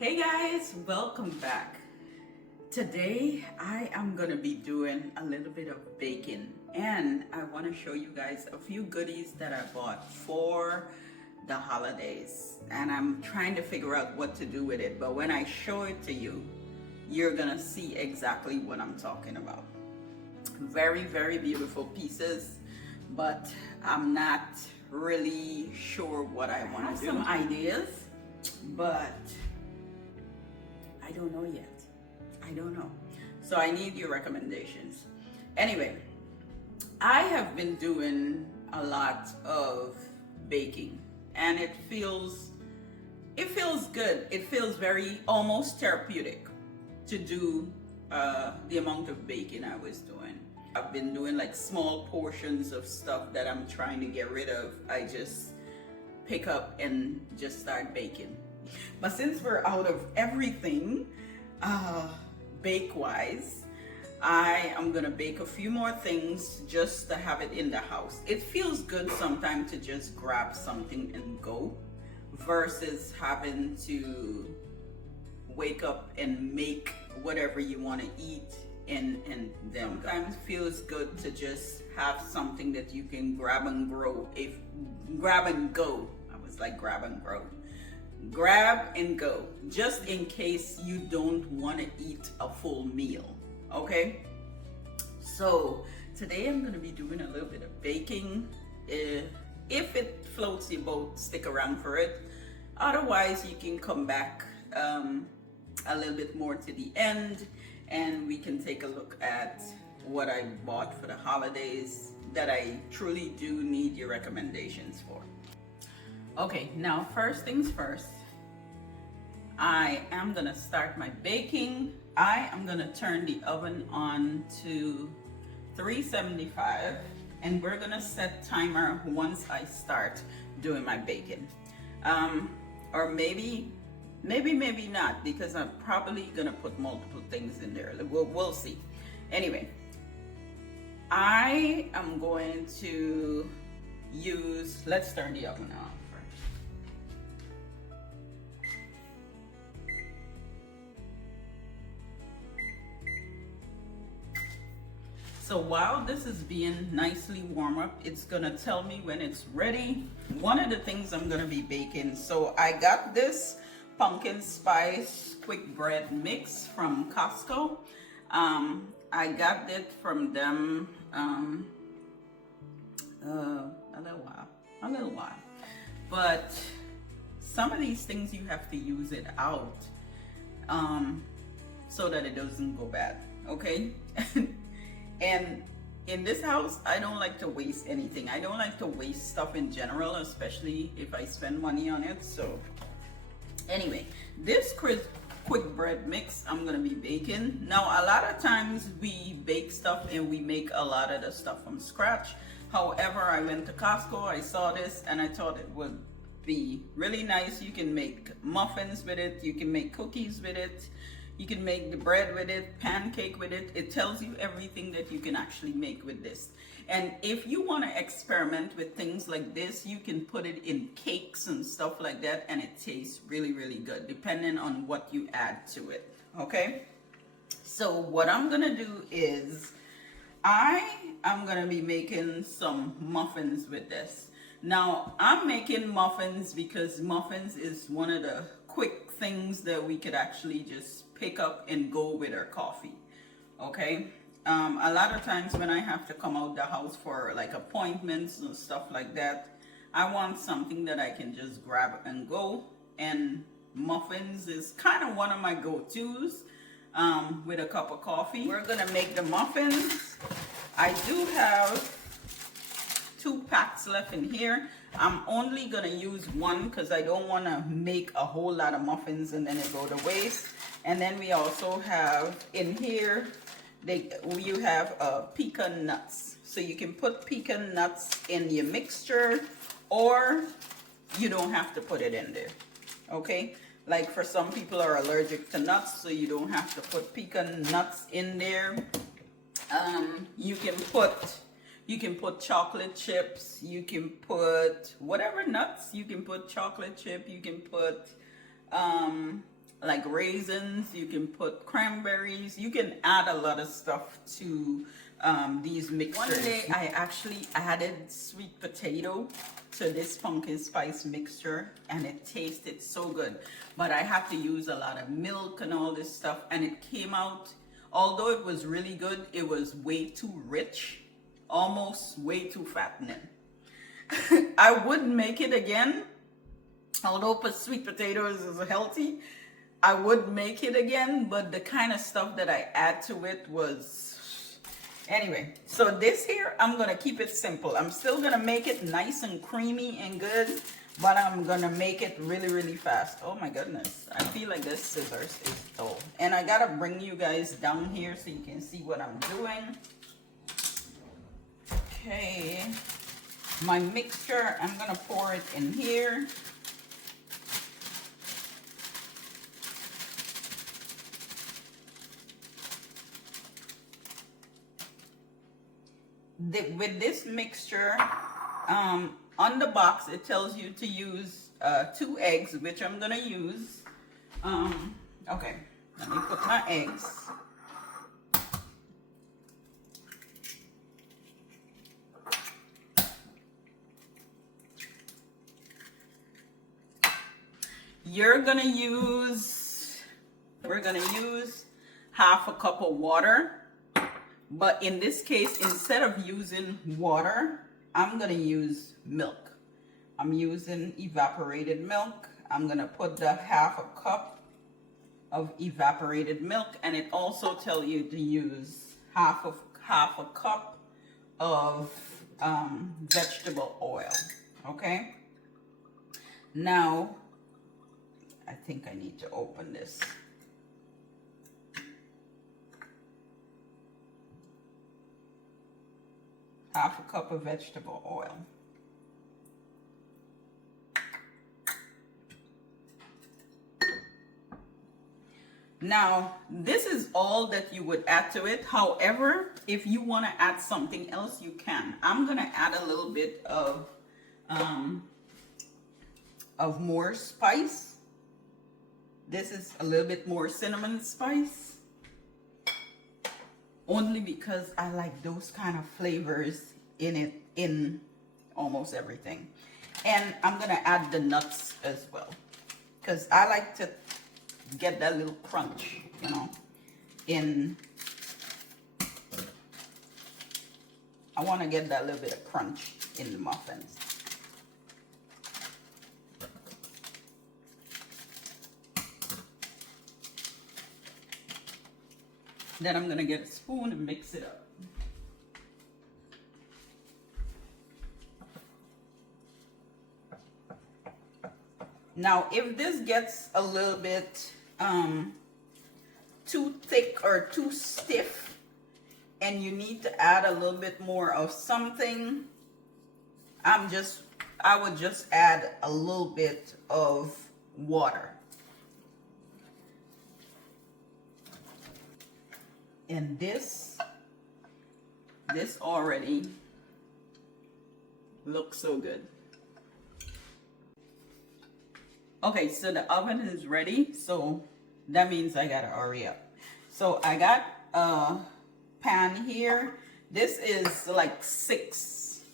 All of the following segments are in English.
Hey guys, welcome back. Today I am gonna be doing a little bit of baking and I want to show you guys a few goodies that I bought for the holidays, and I'm trying to figure out what to do with it, but when I show it to you, you're gonna see exactly what I'm talking about. Very beautiful pieces, but I'm not really sure what I want to do. Some ideas, but I don't know yet. I don't know. So I need your recommendations. Anyway, I have been doing a lot of baking and it feels good. It feels very almost therapeutic to do the amount of baking I was doing. I've been doing like small portions of stuff that I'm trying to get rid of. I just pick up and just start baking. But since we're out of everything, bake wise, I am gonna bake a few more things just to have it in the house. It feels good sometimes to just grab something and go versus having to wake up and make whatever you want to eat and then sometimes it feels good to just have something that you can grab and go. I was like grab and go, just in case you don't want to eat a full meal. Okay, so today I'm going to be doing a little bit of baking. If it floats your boat, stick around for it. Otherwise you can come back a little bit more to the end and we can take a look at what I bought for the holidays that I truly do need your recommendations for. Okay, now first things first, I am gonna start my baking. I am gonna turn the oven on to 375 and we're gonna set timer once I start doing my baking. Or maybe not, because I'm probably gonna put multiple things in there. We'll see. Anyway, I am going to use, let's turn the oven on. So while this is being nicely warm up, it's gonna tell me when it's ready. One of the things I'm gonna be baking, so I got this pumpkin spice quick bread mix from Costco. I got it from them a little while, but some of these things you have to use it out so that it doesn't go bad, okay? And in this house, I don't like to waste anything. I don't like to waste stuff in general, especially if I spend money on it. So anyway, this quick bread mix I'm gonna be baking. Now, a lot of times we bake stuff and we make a lot of the stuff from scratch. However, I went to Costco, I saw this and I thought it would be really nice. You can make muffins with it, you can make cookies with it, you can make the bread with it, pancake with it. It tells you everything that you can actually make with this. And if you want to experiment with things like this, you can put it in cakes and stuff like that, and it tastes really good, depending on what you add to it. Okay? So what I'm gonna do is I am gonna be making some muffins with this. Now, I'm making muffins because muffins is one of the quick things that we could actually just pick up and go with our coffee. Okay, a lot of times when I have to come out the house for like appointments and stuff like that, I want something that I can just grab and go, and muffins is kind of one of my go-tos with a cup of coffee. We're gonna make the muffins. I do have 2 packs left in here. I'm only gonna use one because I don't want to make a whole lot of muffins and then it go to waste. And then we also have in here, you have pecan nuts. So you can put pecan nuts in your mixture, or you don't have to put it in there. Okay, like for some people are allergic to nuts, so you don't have to put pecan nuts in there. You can put chocolate chips, you can put whatever nuts, you can put chocolate chip, you can put like raisins, you can put cranberries, you can add a lot of stuff to these mixtures. One day I actually added sweet potato to this pumpkin spice mixture and it tasted so good, but I had to use a lot of milk and all this stuff, and it came out, although it was really good, it was way too rich, almost way too fattening. I would make it again, although sweet potatoes is healthy. I would make it again, but the kind of stuff that I add to it was... Anyway, so this here, I'm going to keep it simple. I'm still going to make it nice and creamy and good, but I'm going to make it really, really fast. Oh my goodness. I feel like this scissors is dull. And I got to bring you guys down here so you can see what I'm doing. Okay. My mixture, I'm going to pour it in here. With this mixture, on the box it tells you to use 2 eggs, which I'm gonna use. Okay, let me put my eggs. We're gonna use half a cup of water. But in this case, instead of using water, I'm going to use milk. I'm using evaporated milk. I'm going to put the half a cup of evaporated milk, and it also tells you to use half a cup of vegetable oil. Okay? Now, I think I need to open this. Half a cup of vegetable oil. Now, this is all that you would add to it. However, if you want to add something else, you can. I'm going to add a little bit of more spice. This is a little bit more cinnamon spice. Only because I like those kind of flavors in it, in almost everything. And I'm going to add the nuts as well, because I like to get that little crunch, you know, I want to get that little bit of crunch in the muffins. Then I'm going to get a spoon and mix it up. Now, if this gets a little bit too thick or too stiff, and you need to add a little bit more of something, I would just add a little bit of water. And this already looks so good. Okay, so the oven is ready, so that means I gotta hurry up. So I got a pan here. This is like 6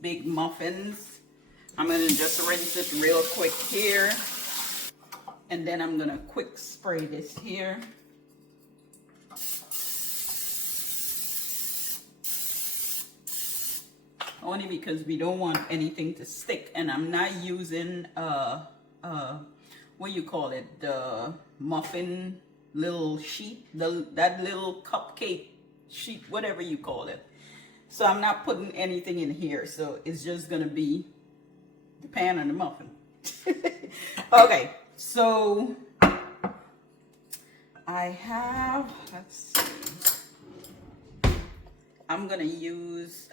big muffins. I'm gonna just rinse it real quick here, and then I'm gonna quick spray this here. Only because we don't want anything to stick, and I'm not using what you call it, the muffin little sheet, that little cupcake sheet, whatever you call it. So I'm not putting anything in here, so it's just gonna be the pan and the muffin. Okay, so I have, let's see, I'm gonna use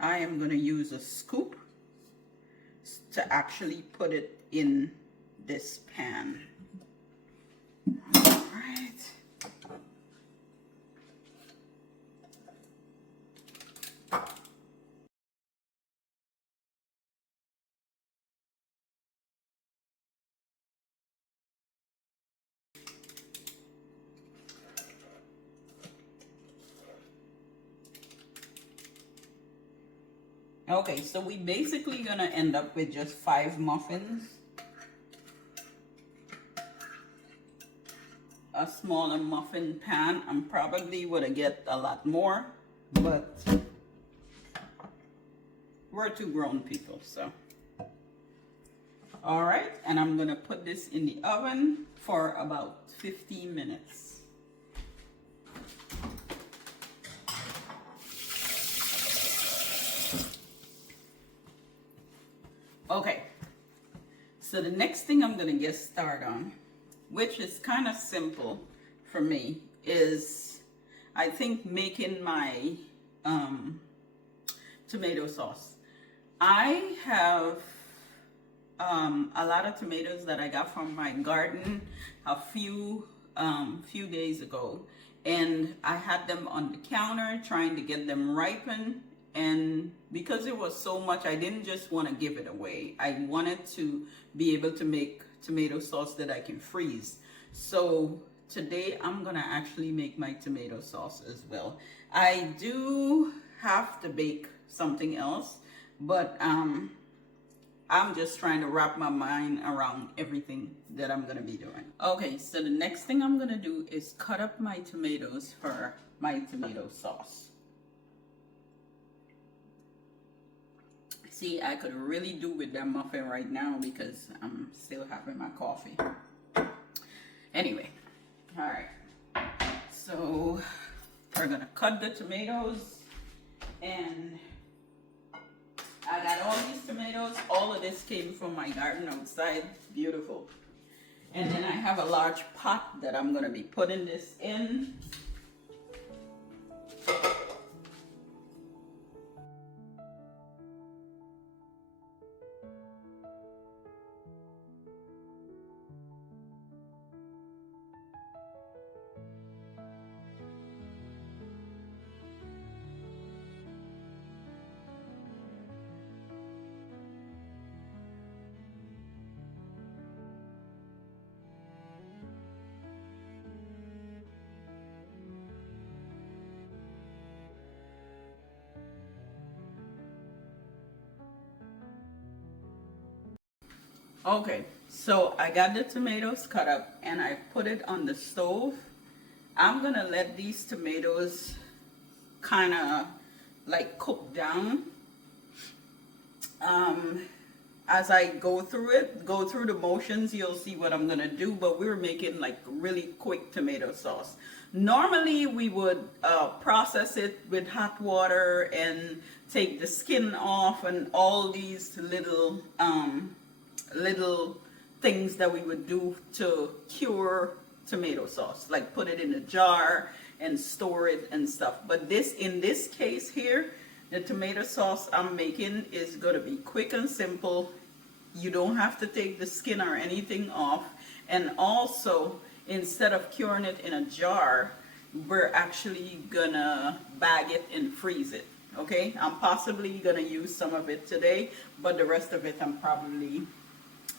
I am going to use a scoop to actually put it in this pan. Okay, so we basically gonna end up with just 5 muffins. A smaller muffin pan. I'm probably gonna get a lot more, but we're 2 grown people, so. All right, and I'm gonna put this in the oven for about 15 minutes. Okay, so the next thing I'm gonna get started on, which is kind of simple for me, is I think making my tomato sauce. I have a lot of tomatoes that I got from my garden a few days ago, and I had them on the counter trying to get them ripened. And because it was so much, I didn't just want to give it away. I wanted to be able to make tomato sauce that I can freeze. So today I'm gonna actually make my tomato sauce as well. I do have to bake something else, but I'm just trying to wrap my mind around everything that I'm gonna be doing. Okay, so the next thing I'm gonna do is cut up my tomatoes for my tomato sauce. See, I could really do with that muffin right now because I'm still having my coffee. Anyway, all right. So we're gonna cut the tomatoes, and I got all these tomatoes. All of this came from my garden outside. Beautiful. And then I have a large pot that I'm gonna be putting this in. Okay, so I got the tomatoes cut up and I put it on the stove. I'm gonna let these tomatoes kind of like cook down. As I go through the motions, you'll see what I'm gonna do, but we're making like really quick tomato sauce. Normally we would process it with hot water and take the skin off and all these little things that we would do to cure tomato sauce, like put it in a jar and store it and stuff. But in this case here, the tomato sauce I'm making is going to be quick and simple. You don't have to take the skin or anything off. And also, instead of curing it in a jar, we're actually gonna bag it and freeze it. Okay, I'm possibly gonna use some of it today, but the rest of it I'm probably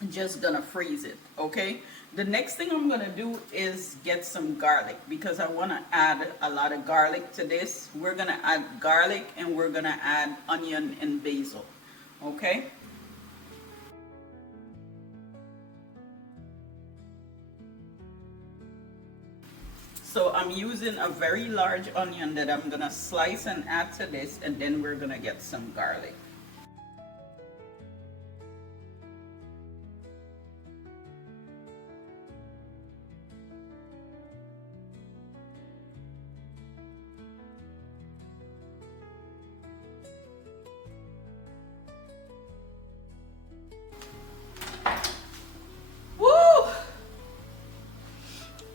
just gonna freeze it. Okay, the next thing I'm gonna do is get some garlic because I want to add a lot of garlic to this. We're gonna add garlic and we're gonna add onion and basil. Okay, so I'm using a very large onion that I'm gonna slice and add to this, and then we're gonna get some garlic.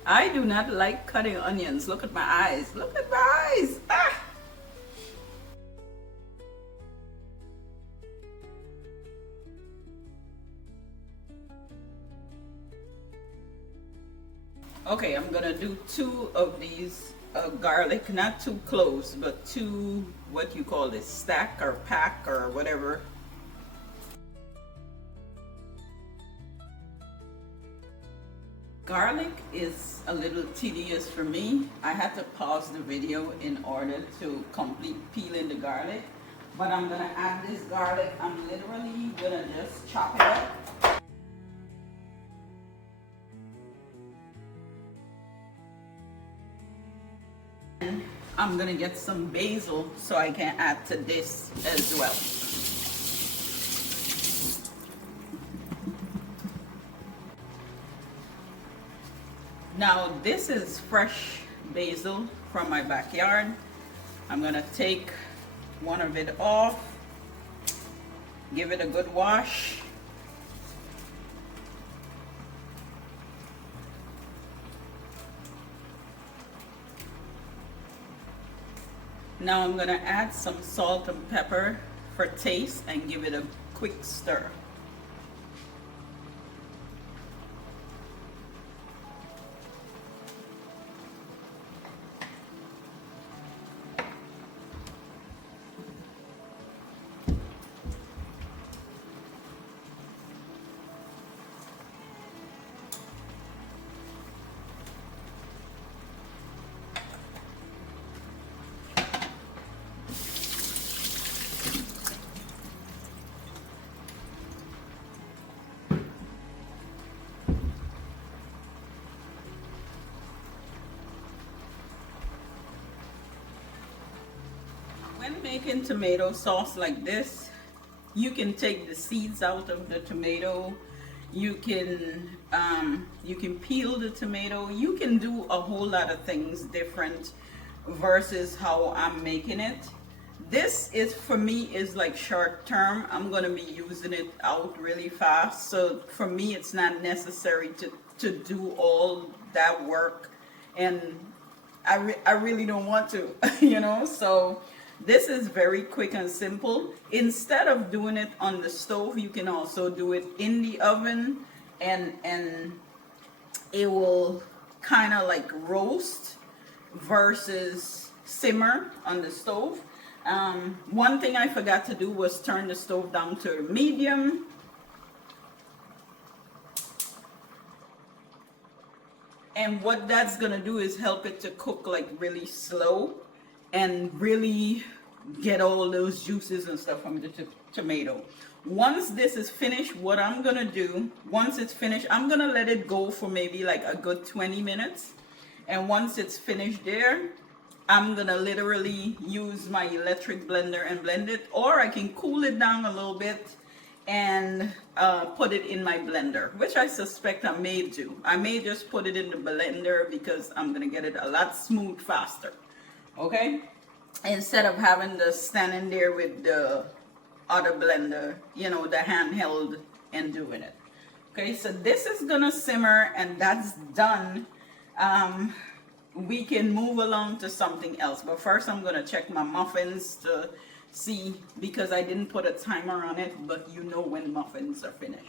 I do not like cutting onions. Look at my eyes. Look at my eyes. Ah! Okay, I'm gonna do 2 of these garlic, not too close, but 2, what you call this, stack or pack or whatever. Garlic is a little tedious for me. I had to pause the video in order to complete peeling the garlic. But I'm gonna add this garlic. I'm literally gonna just chop it up. And I'm gonna get some basil so I can add to this as well. Now this is fresh basil from my backyard. I'm gonna take one of it off, give it a good wash. Now I'm gonna add some salt and pepper for taste and give it a quick stir. When making tomato sauce like this, you can take the seeds out of the tomato. You can peel the tomato. You can do a whole lot of things different versus how I'm making it. This is, for me, is like short term. I'm gonna be using it out really fast. So for me, it's not necessary to do all that work, and I really don't want to, you know. So this is very quick and simple. Instead of doing it on the stove, you can also do it in the oven, and it will kind of like roast versus simmer on the stove. One thing I forgot to do was turn the stove down to medium. And what that's gonna do is help it to cook like really slow and really get all those juices and stuff from the tomato. Once this is finished, what I'm gonna do, once it's finished, I'm gonna let it go for maybe like a good 20 minutes. And once it's finished there, I'm gonna literally use my electric blender and blend it, or I can cool it down a little bit and put it in my blender, which I suspect I may do. I may just put it in the blender because I'm gonna get it a lot smooth faster. Okay, instead of having to standing there with the other blender, you know, the handheld, and doing it. Okay, so this is gonna simmer, and that's done. We can move along to something else, but first I'm gonna check my muffins to see, because I didn't put a timer on it, but you know when muffins are finished.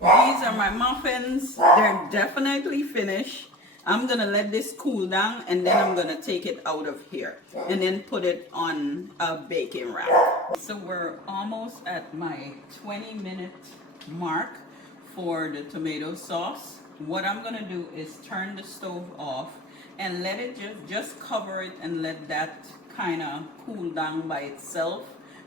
These are my muffins. They're definitely finished. I'm gonna let this cool down, and then I'm gonna take it out of here and then put it on a baking rack. So we're almost at my 20-minute mark for the tomato sauce. What I'm gonna do is turn the stove off and let it just cover it and let that kind of cool down by itself,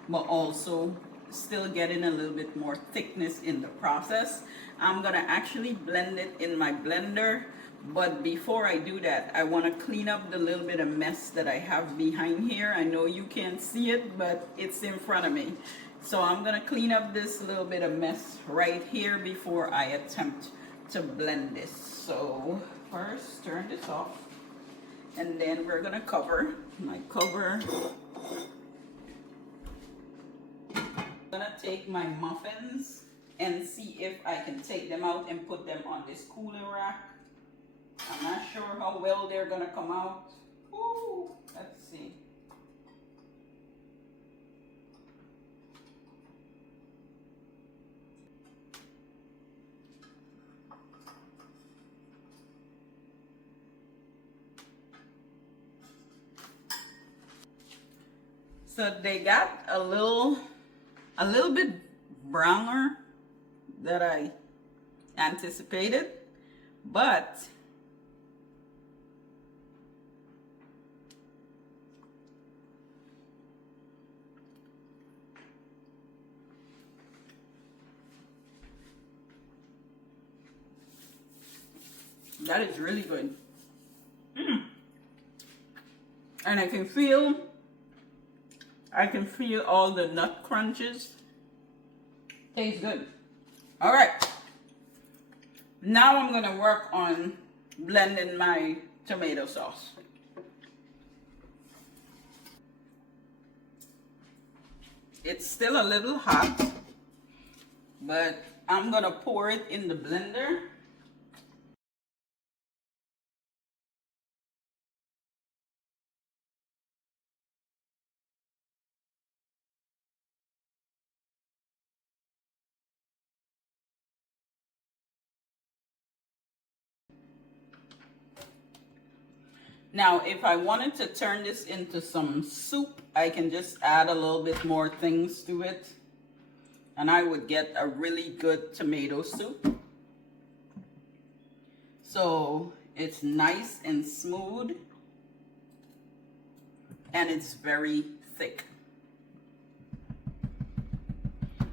but also still getting a little bit more thickness in the process. I'm gonna actually blend it in my blender, but before I do that, I want to clean up the little bit of mess that I have behind here. I know you can't see it, but it's in front of me. So I'm gonna clean up this little bit of mess right here before I attempt to blend this. So first, turn this off, and then we're gonna cover my cover. I'm gonna take my muffins and see if I can take them out and put them on this cooling rack. I'm not sure how well they're gonna come out. Ooh, let's see. So they got a little bit browner that I anticipated, but that is really good. And I can feel all the nut crunches. Tastes good. All right. Now I'm gonna work on blending my tomato sauce. It's still a little hot, but I'm gonna pour it in the blender. Now, if I wanted to turn this into some soup, I can just add a little bit more things to it, and I would get a really good tomato soup. So it's nice and smooth, and it's very thick.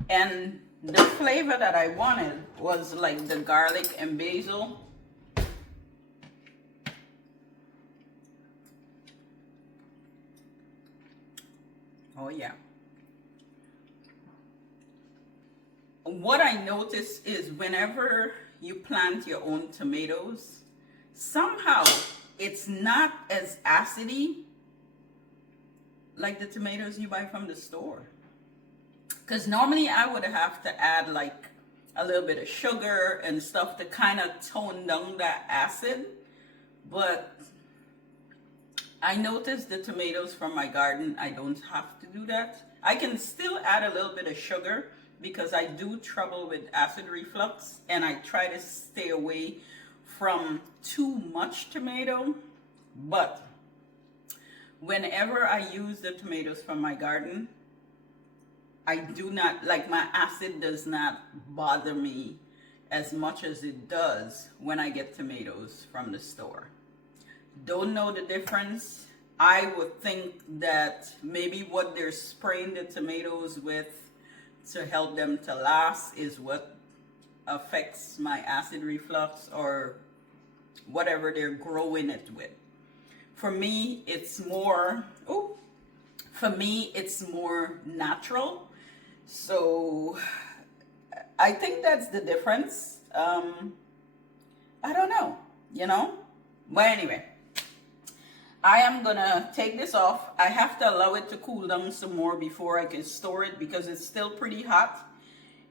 And the flavor that I wanted was like the garlic and basil. Oh yeah. What I notice is whenever you plant your own tomatoes, somehow it's not as acidy like the tomatoes you buy from the store. Because normally I would have to add like a little bit of sugar and stuff to kind of tone down that acid. But I noticed the tomatoes from my garden, I don't have to do that. I can still add a little bit of sugar because I do trouble with acid reflux, and I try to stay away from too much tomato. But whenever I use the tomatoes from my garden, I do not, like, my acid does not bother me as much as it does when I get tomatoes from the store. Don't know the difference. I would think that maybe what they're spraying the tomatoes with to help them to last is what affects my acid reflux, or whatever they're growing it with. For me, it's more, natural. So I think that's the difference. I don't know, But anyway, I am gonna take this off. I have to allow it to cool down some more before I can store it because it's still pretty hot.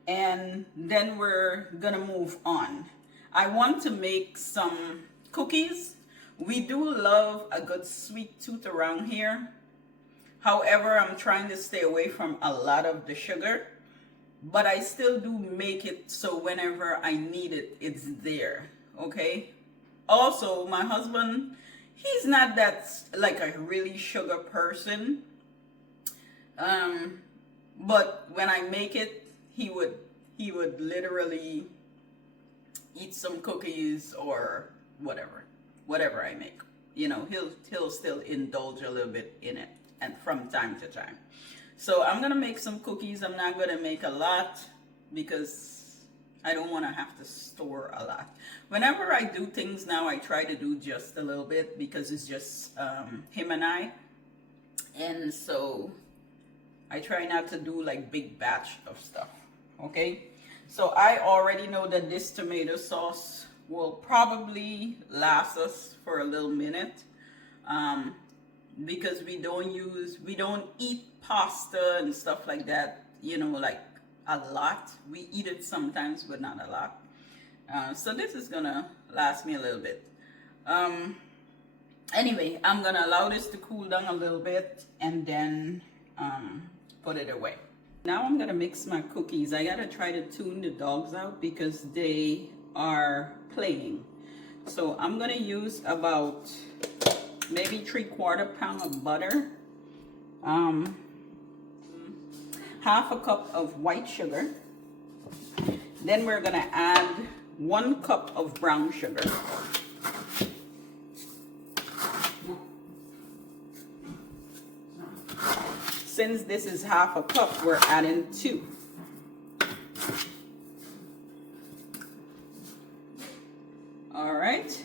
And then we're gonna move on. I want to make some cookies. We do love a good sweet tooth around here. However, I'm trying to stay away from a lot of the sugar, but I still do make it so whenever I need it, it's there, okay? Also, my husband, he's not that like a really sugar person, but when I make it, he would literally eat some cookies or whatever I make. He'll still indulge a little bit in it, and from time to time. So I'm gonna make some cookies. I'm not gonna make a lot because I don't want to have to store a lot. Whenever I do things now, I try to do just a little bit because it's just him and I. And so I try not to do like big batch of stuff, okay? So I already know that this tomato sauce will probably last us for a little minute, because we don't eat pasta and stuff like that, like a lot. We eat it sometimes, but not a lot. So this is gonna last me a little bit. Anyway, I'm gonna allow this to cool down a little bit and then put it away. Now I'm gonna mix my cookies. I gotta try to tune the dogs out because they are playing. So I'm gonna use about maybe 3/4 pound of butter, half a cup of white sugar. Then we're gonna add 1 cup of brown sugar. Since this is half a cup, we're adding 2. All right,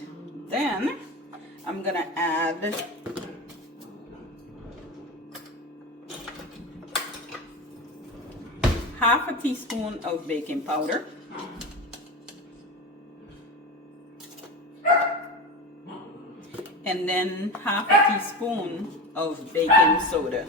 then I'm gonna add half a teaspoon of baking powder. And then half a teaspoon of baking soda.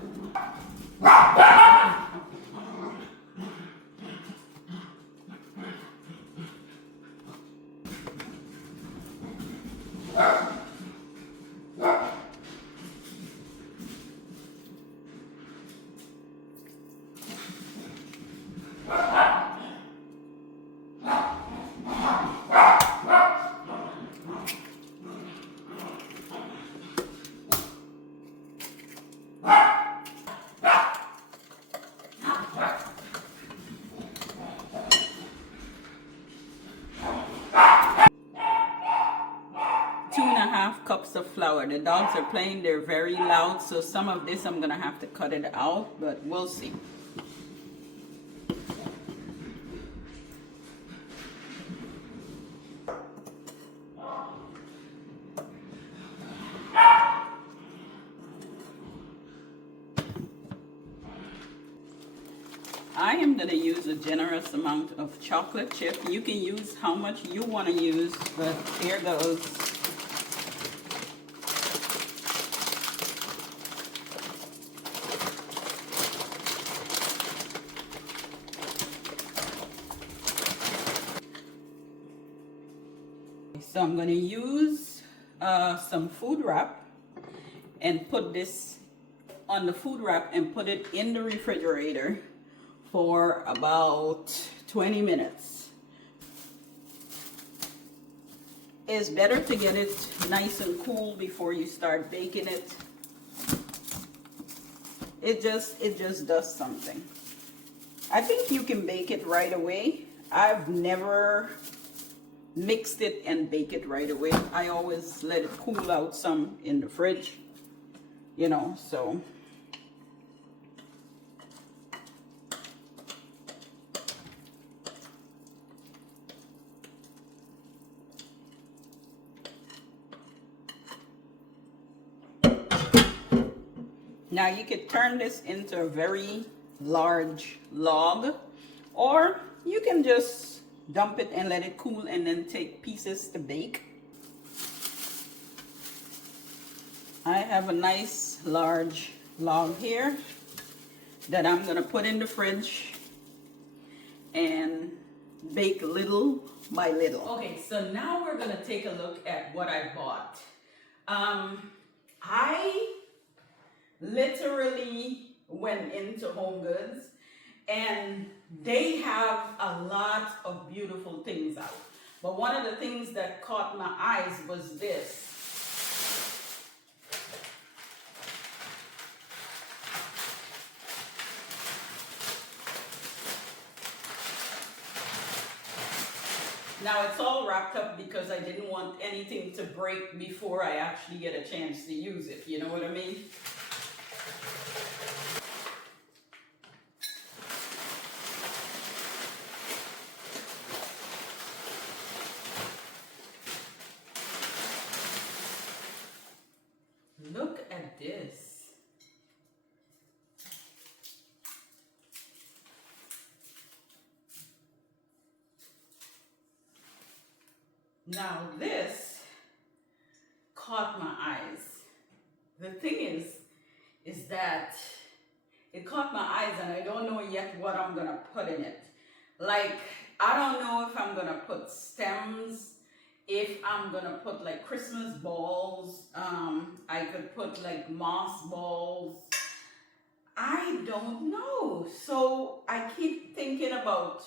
Cups of flour. The dogs are playing, they're very loud, so some of this I'm gonna have to cut it out, but we'll see. I am gonna use a generous amount of chocolate chip. You can use how much you want to use, but here goes. So I'm going to use some food wrap and put this on the food wrap and put it in the refrigerator for about 20 minutes. It's better to get it nice and cool before you start baking it. It just does something. I think you can bake it right away. I've never mixed it and bake it right away. I always let it cool out some in the fridge, you know, so. Now you could turn this into a very large log, or you can just dump it and let it cool and then take pieces to bake. I have a nice large log here that I'm gonna put in the fridge and bake little by little. Okay, so now we're gonna take a look at what I bought. I literally went into Home Goods and they have a lot of beautiful things out. But one of the things that caught my eyes was this. Now it's all wrapped up because I didn't want anything to break before I actually get a chance to use it. You know what I mean? Look at this. Now this caught my eyes. The thing is that it caught my eyes and I don't know yet what I'm gonna put in it. Like, I don't know if I'm gonna put stems, if I'm gonna put like Christmas balls, I could put like moss balls. I don't know. So I keep thinking about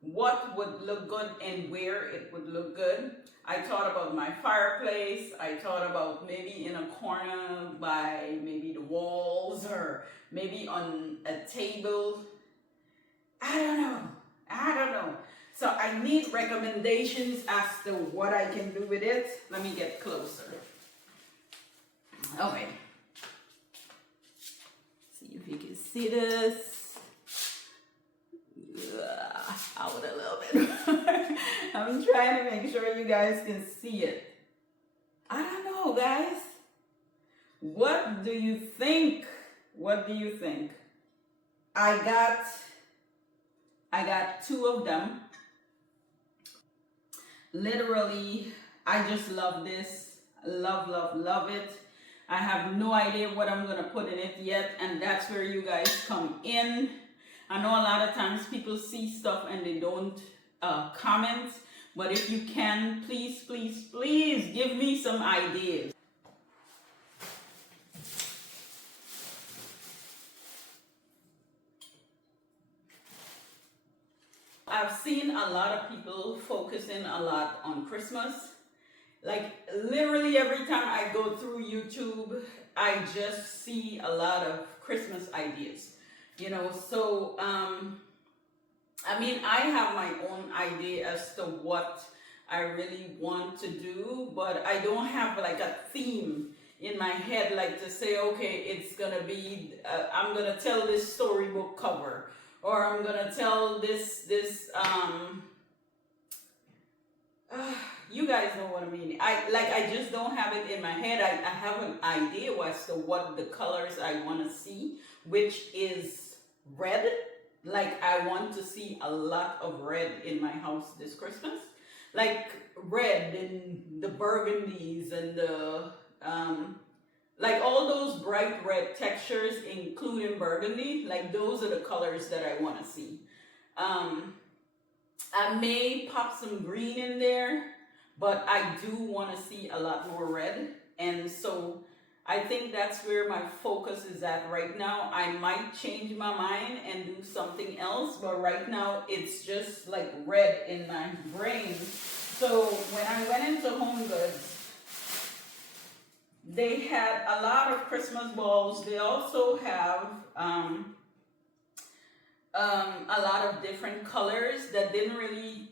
what would look good and where it would look good. I thought about my fireplace. I thought about maybe in a corner by maybe the walls or maybe on a table. I don't know. So I need recommendations as to what I can do with it. Let me get closer. Okay. See if you can see this. Out a little bit. I'm trying to make sure you guys can see it. I don't know, guys. What do you think? What do you think? I got two of them. Literally, I just love this. Love, love, love it. I have no idea what I'm gonna put in it yet, and that's where you guys come in. I know a lot of times people see stuff and they don't comment, but if you can, please, please, please give me some ideas. I've seen a lot of people focusing a lot on Christmas. Like literally every time I go through YouTube, I just see a lot of Christmas ideas, you know. So I mean, I have my own idea as to what I really want to do, but I don't have like a theme in my head, like to say, okay, it's gonna be, I'm gonna tell this storybook cover, or I'm gonna tell this, you guys know what I mean. I just don't have it in my head. I have an idea as to what the colors I want to see, which is red. Like I want to see a lot of red in my house this Christmas. Like red and the burgundies and the like all those bright red textures, including burgundy. Like those are the colors that I want to see. I may pop some green in there, but I do want to see a lot more red. And so I think that's where my focus is at right now. I might change my mind and do something else, but right now it's just like red in my brain. So when I went into Home Goods, they had a lot of Christmas balls. They also have a lot of different colors that didn't really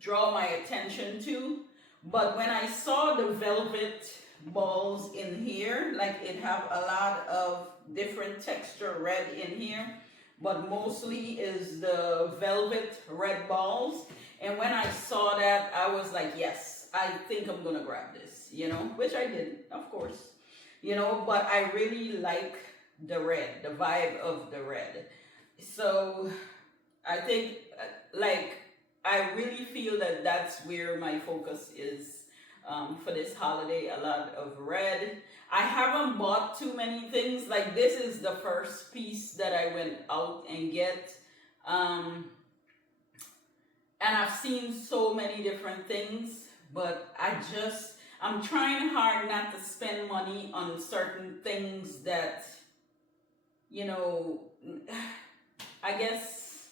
draw my attention to. But when I saw the velvet balls in here, like it have a lot of different texture red in here, but mostly is the velvet red balls. And when I saw that, I was like, yes, I think I'm gonna grab this, you know, which I did, of course, you know, but I really like the red, the vibe of the red. So I think like I really feel that that's where my focus is for this holiday. A lot of red. I haven't bought too many things. Like this is the first piece that I went out and get. And I've seen so many different things, but I'm trying hard not to spend money on certain things that, you know, I guess,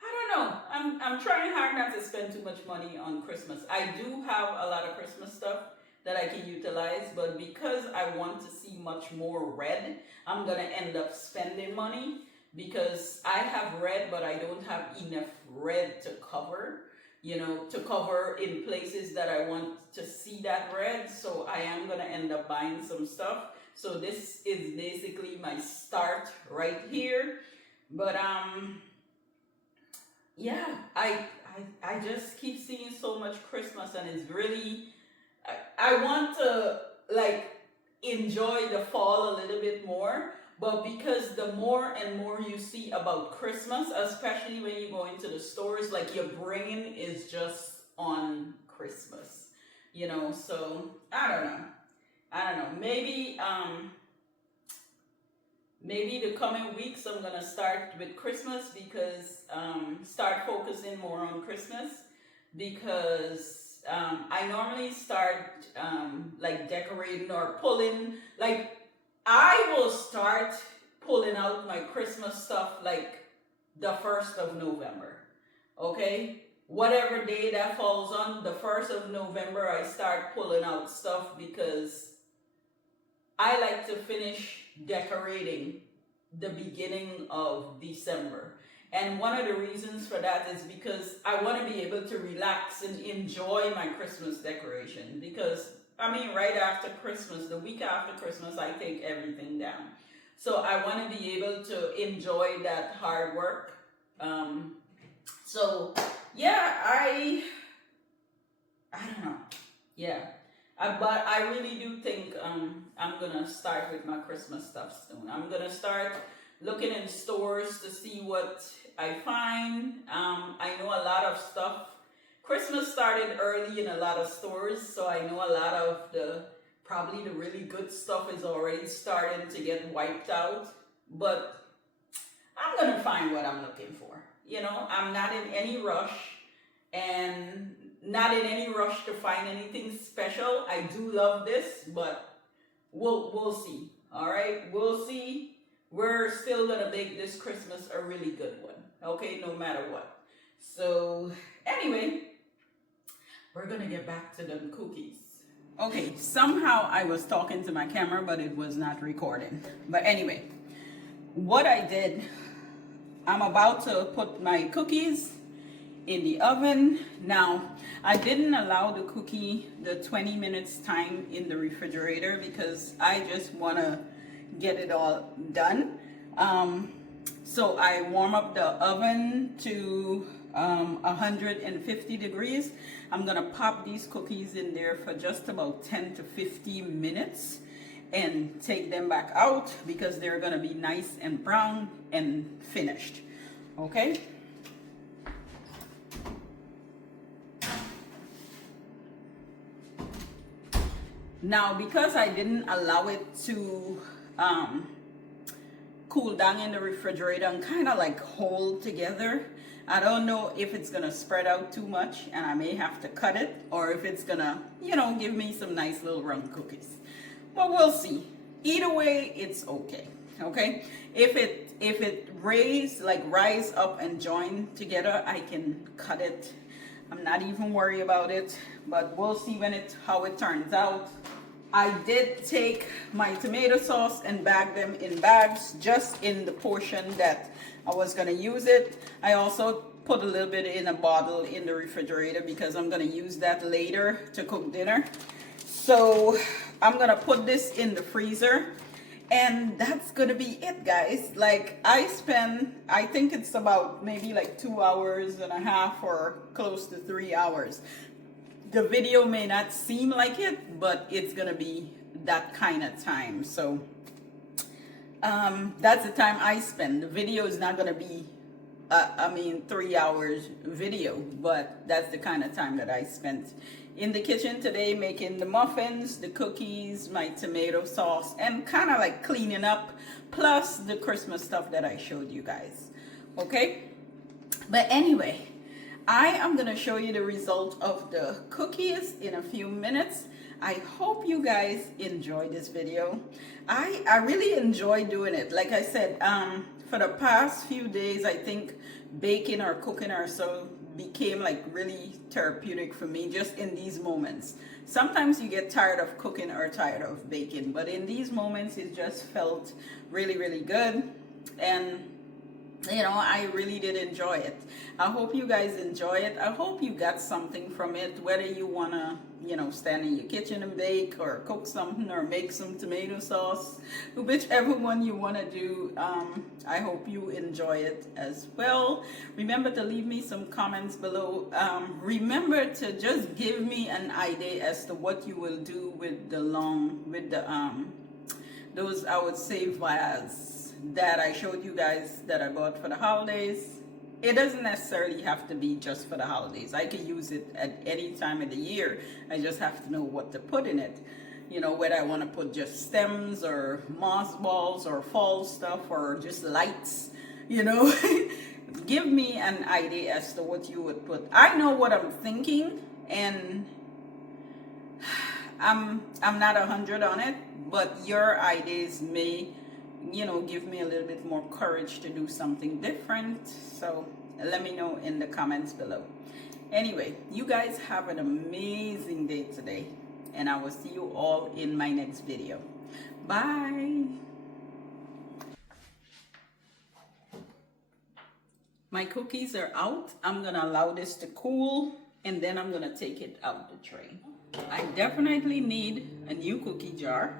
I don't know. I'm trying hard not to spend too much money on Christmas. I do have a lot of Christmas stuff that I can utilize, but because I want to see much more red, I'm gonna end up spending money because I have red, but I don't have enough red to cover, you know, to cover in places that I want to see that red. So I am gonna end up buying some stuff. So this is basically my start right here. But yeah, I just keep seeing so much Christmas, and it's really, I want to like enjoy the fall a little bit more, but because the more and more you see about Christmas, especially when you go into the stores, like your brain is just on Christmas, you know. So I don't know, maybe the coming weeks I'm gonna start with Christmas, because start focusing more on Christmas, because I normally start like decorating or pulling, like I will start pulling out my Christmas stuff like the 1st of November, okay? Whatever day that falls on, the 1st of November, I start pulling out stuff because I like to finish decorating the beginning of December. And one of the reasons for that is because I want to be able to relax and enjoy my Christmas decoration. Because, I mean, right after Christmas, the week after Christmas, I take everything down. So I want to be able to enjoy that hard work. So, yeah, I don't know. Yeah. But I really do think I'm going to start with my Christmas stuff soon. I'm going to start looking in stores to see what I find. I know a lot of stuff. Christmas started early in a lot of stores, so I know a lot of probably the really good stuff is already starting to get wiped out. But I'm going to find what I'm looking for. You know, I'm not in any rush and not in any rush to find anything special. I do love this, but we'll see. All right, we'll see. We're still gonna make this Christmas a really good one. Okay, no matter what. So anyway, we're gonna get back to them cookies. Okay, somehow I was talking to my camera, but it was not recording. But anyway, what I did, I'm about to put my cookies in the oven. Now, I didn't allow the cookie the 20 minutes time in the refrigerator because I just want to get it all done. So I warm up the oven to 150 degrees. I'm gonna pop these cookies in there for just about 10 to 15 minutes and take them back out because they're gonna be nice and brown and finished. Okay. Now, because I didn't allow it to cool down in the refrigerator and kind of like hold together, I don't know if it's gonna spread out too much and I may have to cut it, or if it's gonna, you know, give me some nice little round cookies. But we'll see. Either way, it's okay. Okay, if it rise up and join together, I can cut it. I'm not even worried about it, but we'll see how it turns out. I did take my tomato sauce and bag them in bags, just in the portion that I was gonna use it. I also put a little bit in a bottle in the refrigerator because I'm gonna use that later to cook dinner. So I'm gonna put this in the freezer. And that's gonna be it, guys. Like, I think it's about maybe like 2 hours and a half or close to 3 hours. The video may not seem like it, but it's gonna be that kind of time. So that's the time I spend. The video is not gonna be 3 hours video, but that's the kind of time that I spent in the kitchen today, making the muffins, the cookies, my tomato sauce, and kind of like cleaning up, plus the Christmas stuff that I showed you guys. Okay, but anyway, I am gonna show you the result of the cookies in a few minutes. I hope you guys enjoy this video. I really enjoy doing it. Like I said, for the past few days, I think baking or cooking or so became like really therapeutic for me, just in these moments. Sometimes you get tired of cooking or tired of baking, but in these moments it just felt really, really good. And you know, I really did enjoy it. I hope you guys enjoy it. I hope you got something from it, whether you want to, you know, stand in your kitchen and bake or cook something or make some tomato sauce, whichever one you want to do. I hope you enjoy it as well. Remember to leave me some comments below. Remember to just give me an idea as to what you will do with those, I would say, vase that I showed you guys that I bought for the holidays. It doesn't necessarily have to be just for the holidays. I could use it at any time of the year. I just have to know what to put in it. You know, whether I want to put just stems or moss balls or fall stuff or just lights, you know. Give me an idea as to what you would put. I know what I'm thinking, and I'm not 100 on it, but your ideas may, you know, give me a little bit more courage to do something different. So let me know in the comments below. Anyway, you guys have an amazing day today, and I will see you all in my next video. Bye. My cookies are out. I'm gonna allow this to cool and then I'm gonna take it out the tray. I definitely need a new cookie jar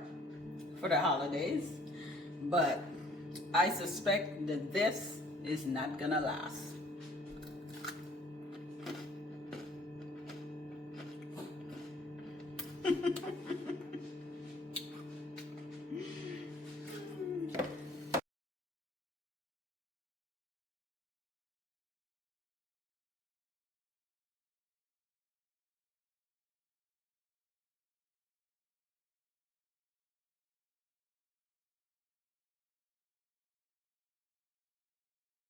for the holidays, but I suspect that this is not gonna last.